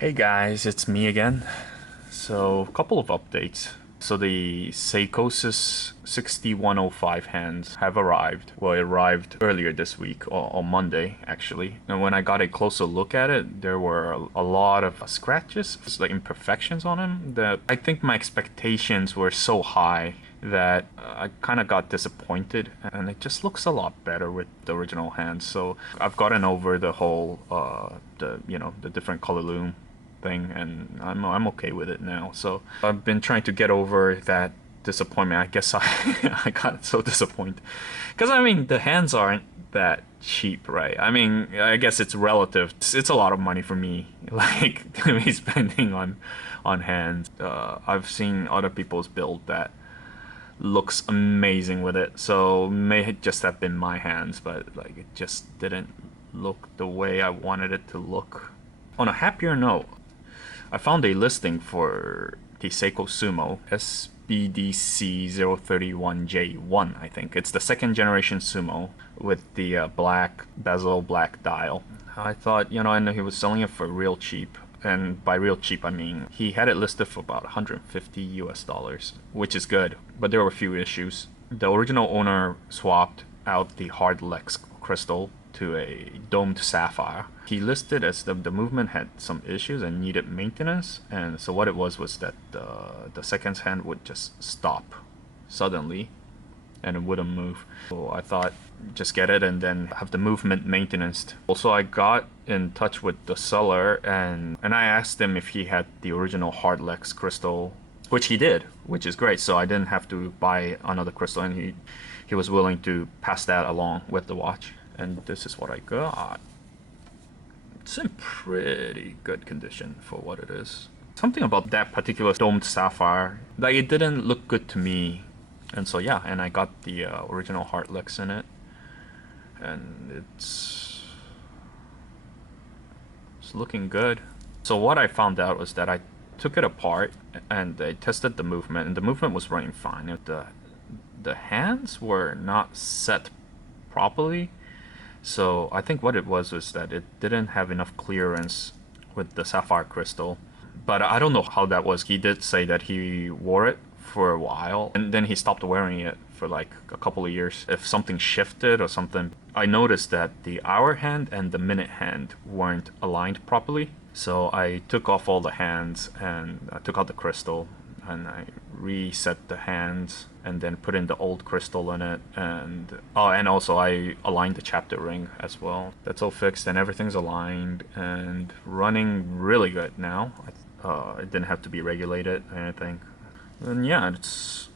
Hey guys, it's me again. So, a couple of updates. So the Seikosis 6105 hands have arrived. Well, it arrived earlier this week, or on Monday actually. And when I got a closer look at it, there were a lot of scratches, like imperfections on them, that I think my expectations were so high that I kind of got disappointed, and it just looks a lot better with the original hands. So I've gotten over the whole the different color loom thing, and I'm okay with it now. So I've been trying to get over that disappointment. I guess I I got so disappointed because I mean the hands aren't that cheap, right? I mean, I guess it's relative. It's a lot of money for me, like to be spending on hands. I've seen other people's build that looks amazing with it, so may just have been my hands, but like it just didn't look the way I wanted it to look. On a happier note, I found a listing for the Seiko Sumo SBDC031J1, I think. It's the second generation Sumo with the black bezel, black dial. I thought, I know he was selling it for real cheap. And by real cheap, I mean he had it listed for about 150 US dollars, which is good, but there were a few issues. The original owner swapped out the hard Lex crystal to a domed sapphire. He listed as the movement had some issues and needed maintenance, and so what it was that the second hand would just stop suddenly and it wouldn't move. So I thought just get it and then have the movement maintenanced. Also, I got in touch with the seller and I asked him if he had the original hard Lex crystal, which he did, which is great. So I didn't have to buy another crystal, and he was willing to pass that along with the watch. And this is what I got. It's in pretty good condition for what it is. Something about that particular domed sapphire, like it didn't look good to me. And so yeah, and I got the original hard Lex in it, and it's looking good. So what I found out was that I took it apart and I tested the movement, and the movement was running fine. The hands were not set properly. So I think what it was that it didn't have enough clearance with the sapphire crystal. But I don't know how that was. He did say that he wore it for a while and then he stopped wearing it for like a couple of years. If something shifted or something, I noticed that the hour hand and the minute hand weren't aligned properly. So I took off all the hands and I took out the crystal and I reset the hands and then put in the old crystal in it, and also I aligned the chapter ring as well. That's all fixed and everything's aligned and running really good now. It didn't have to be regulated or anything. And yeah, it's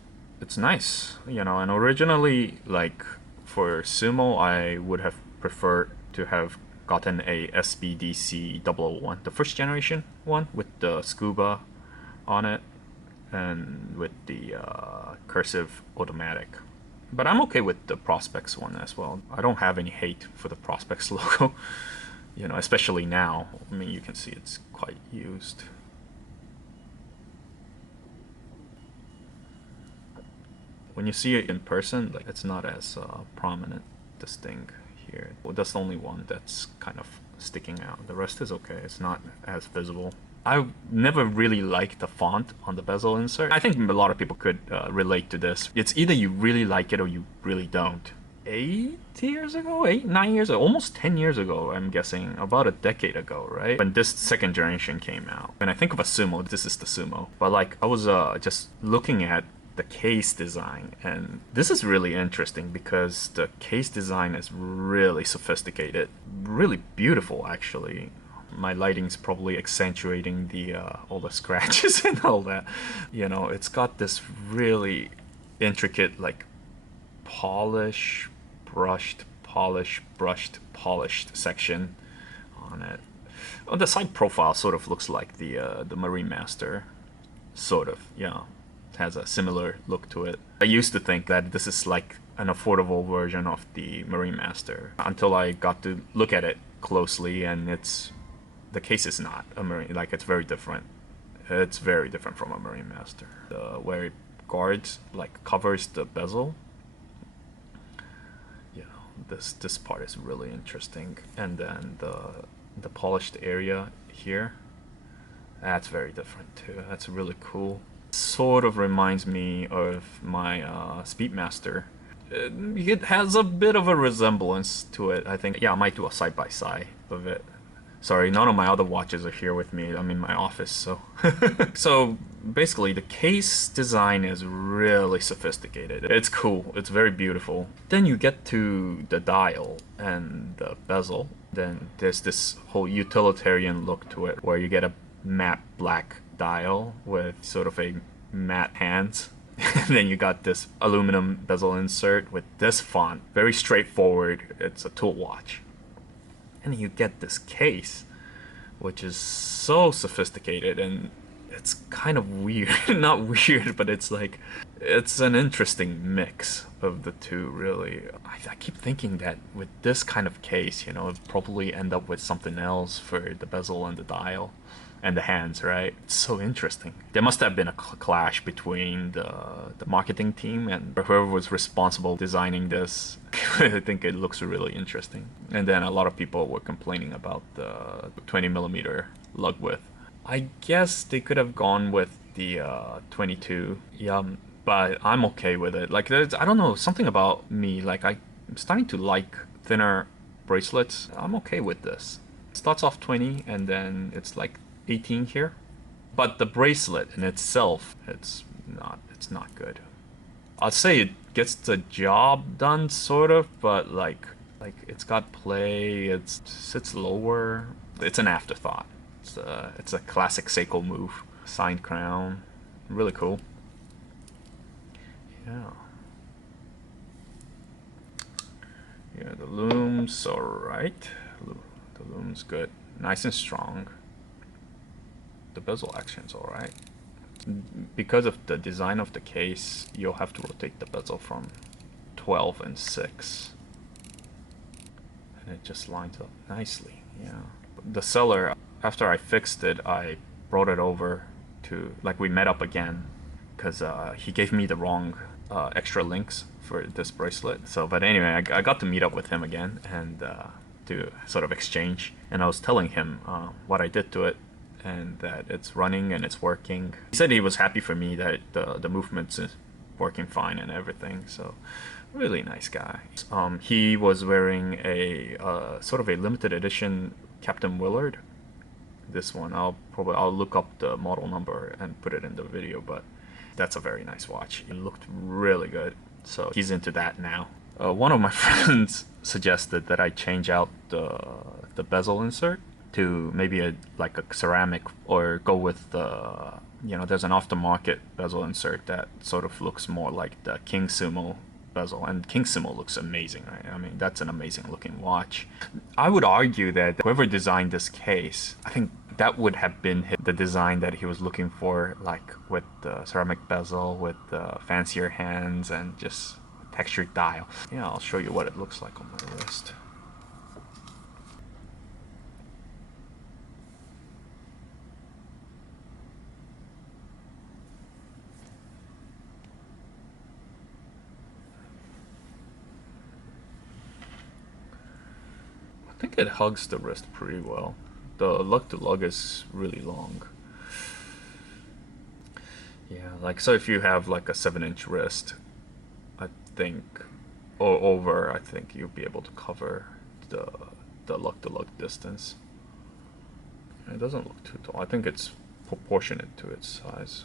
nice, and originally, like for Sumo, I would have preferred to have gotten a SBDC001, the first generation one with the scuba on it and with the cursive automatic. But I'm okay with the Prospex one as well. I don't have any hate for the Prospex logo, especially now. I mean, you can see it's quite used. When you see it in person, like it's not as prominent, this thing here. Well, that's the only one that's kind of sticking out. The rest is okay. It's not as visible. I never really liked the font on the bezel insert. I think a lot of people could relate to this. It's either you really like it or you really don't. 9 years ago, almost 10 years ago, I'm guessing, about a decade ago, right? When this second generation came out. When I think of a Sumo, this is the Sumo. But like, I was just looking at the case design, and this is really interesting because the case design is really sophisticated, really beautiful actually. My lighting's probably accentuating the all the scratches and all that. It's got this really intricate like polish, brushed, polish, brushed, polished section on it. Oh, the side profile sort of looks like the Marine Master, sort of, yeah. It has a similar look to it. I used to think that this is like an affordable version of the Marine Master until I got to look at it closely, and the case is not a Marine, like it's very different. It's very different from a Marine Master. Where it guards, like covers the bezel. This part is really interesting. And then the polished area here, That's very different too. That's really cool. Sort of reminds me of my Speedmaster. It has a bit of a resemblance to it, I think. Yeah, I might do a side-by-side of it. Sorry, none of my other watches are here with me. I'm in my office, so... So, basically, the case design is really sophisticated. It's cool. It's very beautiful. Then you get to the dial and the bezel. Then there's this whole utilitarian look to it, where you get a matte black dial with sort of a matte hands. And then you got this aluminum bezel insert with this font. Very straightforward. It's a tool watch. And you get this case, which is so sophisticated, and it's kind of weird. Not weird, but it's like, it's an interesting mix of the two, really. I keep thinking that with this kind of case, you know, it'd probably end up with something else for the bezel and the dial and the hands, right? It's so interesting. There must have been a clash between the marketing team and whoever was responsible designing this. I think it looks really interesting. And then a lot of people were complaining about the 20mm lug width. I guess they could have gone with the 22. Yeah, but I'm okay with it. Like, I don't know, something about me, like I'm starting to like thinner bracelets. I'm okay with this. It starts off 20 and then it's like 18 here, but the bracelet in itself, it's not good. I'd say it gets the job done, sort of, but like it's got play. It sits lower. It's an afterthought. It's a classic Seiko move. Signed crown, really cool. Yeah. Yeah, the loom's alright. The loom's good, nice and strong. The bezel action's alright. Because of the design of the case, you'll have to rotate the bezel from 12 and 6. And it just lines up nicely, yeah. The seller, after I fixed it, I brought it over to, like, we met up again, because he gave me the wrong extra links for this bracelet. So, but anyway, I got to meet up with him again and to sort of exchange. And I was telling him what I did to it, and that it's running and it's working. He said he was happy for me that the movements is working fine and everything. So really nice guy. He was wearing a sort of a limited edition Captain Willard. This one, I'll look up the model number and put it in the video, but that's a very nice watch. It looked really good. So he's into that now. One of my friends suggested that I change out the bezel insert to maybe like a ceramic, or go with the, you know, there's an aftermarket bezel insert that sort of looks more like the King Sumo bezel, and King Sumo looks amazing, right? I mean, that's an amazing looking watch. I would argue that whoever designed this case, I think that would have been the design that he was looking for, like with the ceramic bezel, with the fancier hands, and just textured dial. Yeah, I'll show you what it looks like on my wrist. I think it hugs the wrist pretty well. The lug to lug is really long. Yeah, like, so if you have like a 7-inch wrist, I think, or over, I think you'll be able to cover the lug to lug distance. It doesn't look too tall. I think it's proportionate to its size.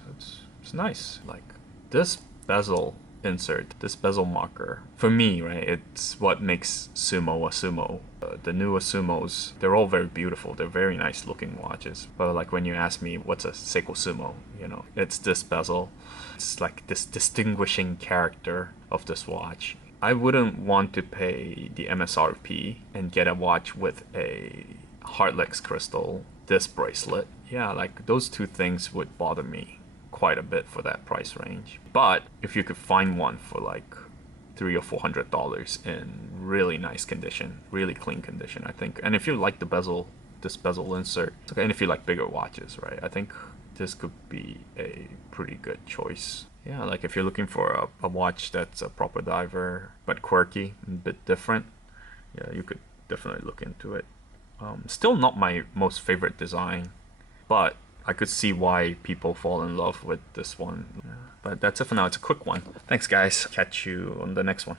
It's nice. Like, this bezel insert, this bezel marker, for me, right, it's what makes sumo a sumo. The newer sumos, they're all very beautiful. They're very nice looking watches. But like, when you ask me what's a Seiko sumo, you know, it's this bezel. It's like this distinguishing character of this watch. I wouldn't want to pay the MSRP and get a watch with a Heartlex crystal, this bracelet. Yeah, like, those two things would bother me quite a bit for that price range. But if you could find one for like $300 or $400 in really nice condition, really clean condition, I think, and if you like the bezel, this bezel insert, okay, and if you like bigger watches, right, I think this could be a pretty good choice. Yeah, like if you're looking for a watch that's a proper diver but quirky, a bit different, yeah, you could definitely look into it. Still not my most favorite design, but I could see why people fall in love with this one. But that's it for now. It's a quick one. Thanks, guys. Catch you on the next one.